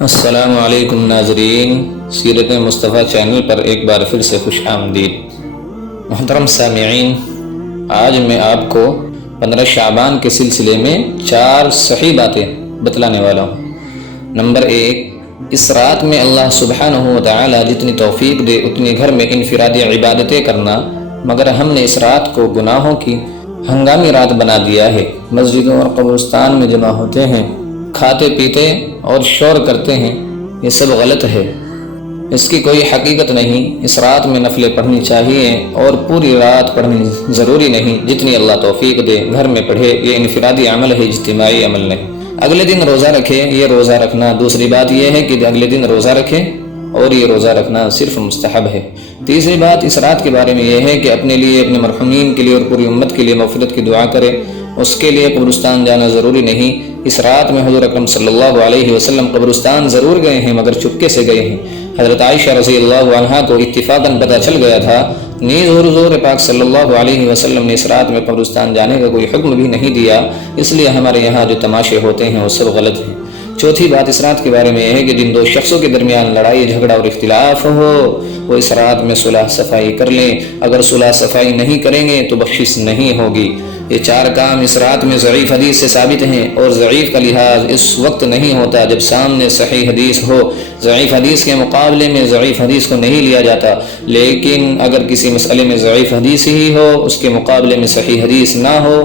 السلام علیکم ناظرین، سیرت مصطفیٰ چینل پر ایک بار پھر سے خوش آمدید۔ محترم سامعین، آج میں آپ کو 15 شعبان کے سلسلے میں 4 صحیح باتیں بتلانے والا ہوں۔ نمبر 1، اس رات میں اللہ سبحانہ و تعالی جتنی توفیق دے اتنی گھر میں انفرادی عبادتیں کرنا، مگر ہم نے اس رات کو گناہوں کی ہنگامی رات بنا دیا ہے۔ مسجدوں اور قبرستان میں جمع ہوتے ہیں، کھاتے پیتے اور شور کرتے ہیں، یہ سب غلط ہے، اس کی کوئی حقیقت نہیں۔ اس رات میں نفلیں پڑھنی چاہیے اور پوری رات پڑھنی ضروری نہیں، جتنی اللہ توفیق دے گھر میں پڑھے، یہ انفرادی عمل ہے، اجتماعی عمل نہیں۔ اگلے دن روزہ رکھے، یہ روزہ رکھنا، دوسری بات یہ ہے کہ اگلے دن روزہ رکھے اور یہ روزہ رکھنا صرف مستحب ہے۔ تیسری بات اس رات کے بارے میں یہ ہے کہ اپنے لیے، اپنے مرحومین کے لیے اور پوری امت کے لیے مغفرت کی دعا کرے، اس کے لیے قبرستان جانا ضروری نہیں۔ اس رات میں حضور اکرم صلی اللہ علیہ وسلم قبرستان ضرور گئے ہیں مگر چپکے سے گئے ہیں۔ حضرت عائشہ رضی اللہ عنہا کو اتفاقاً پتہ چل گیا تھا، نیز حضور پاک صلی اللہ علیہ وسلم نے اس رات میں قبرستان جانے کا کوئی حکم بھی نہیں دیا، اس لیے ہمارے یہاں جو تماشے ہوتے ہیں وہ سب غلط ہیں۔ چوتھی بات اس رات کے بارے میں یہ ہے کہ جن دو شخصوں کے درمیان لڑائی جھگڑا اور اختلاف ہو وہ اس رات میں صلح صفائی کر لیں، اگر صلح صفائی نہیں کریں گے تو بخشش نہیں ہوگی۔ یہ 4 کام اس رات میں ضعیف حدیث سے ثابت ہیں، اور ضعیف کا لحاظ اس وقت نہیں ہوتا جب سامنے صحیح حدیث ہو۔ ضعیف حدیث کے مقابلے میں ضعیف حدیث کو نہیں لیا جاتا، لیکن اگر کسی مسئلے میں ضعیف حدیث ہی ہو، اس کے مقابلے میں صحیح حدیث نہ ہو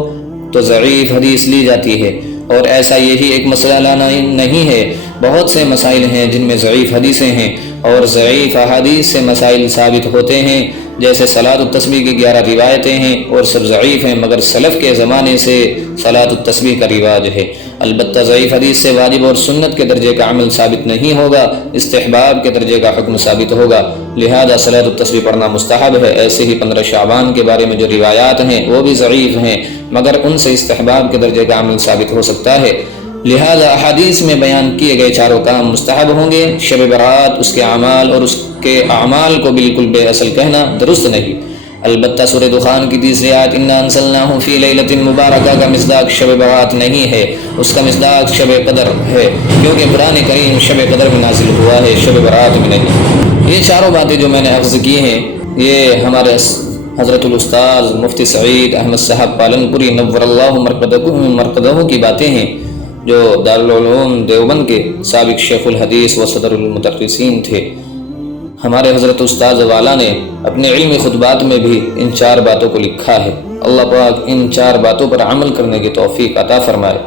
تو ضعیف حدیث لی جاتی ہے۔ اور ایسا یہی ایک مسئلہ لانا نہیں ہے، بہت سے مسائل ہیں جن میں ضعیف حدیثیں ہیں، اور ضعیف احادیث سے مسائل ثابت ہوتے ہیں، جیسے صلاۃ التسبیح کی 11 روایتیں ہیں اور سب ضعیف ہیں، مگر سلف کے زمانے سے صلاۃ التسبیح کا رواج ہے۔ البتہ ضعیف حدیث سے واجب اور سنت کے درجے کا عمل ثابت نہیں ہوگا، استحباب کے درجے کا حکم ثابت ہوگا، لہذا صلاۃ التسبیح پڑھنا مستحب ہے۔ ایسے ہی 15 شعبان کے بارے میں جو روایات ہیں وہ بھی ضعیف ہیں، مگر ان سے استحباب کے درجے کا عمل ثابت ہو سکتا ہے، لہذا احادیث میں بیان کیے گئے 4 کام مستحب ہوں گے۔ شب برات، اس کے اعمال اور اس کے اعمال کو بالکل بے اصل کہنا درست نہیں۔ البتہ سورہ دخان کی 3 آیت انا انزلناہ فی لیلۃ مبارکہ کا مصداق شب برات نہیں ہے، اس کا مصداق شب قدر ہے، کیونکہ قرآن کریم شب قدر میں نازل ہوا ہے، شب برات میں نہیں۔ یہ 4 باتیں جو میں نے عرض کی ہیں، یہ ہمارے حضرت الاستاذ مفتی سعید احمد صاحب پالنپوری نور اللہ مرقدہ کی باتیں ہیں، جو دارالعلوم دیوبند کے سابق شیخ الحدیث و صدر المدرسین تھے۔ ہمارے حضرت استاذ والا نے اپنے علمی خطبات میں بھی ان 4 باتوں کو لکھا ہے۔ اللہ پاک ان 4 باتوں پر عمل کرنے کی توفیق عطا فرمائے۔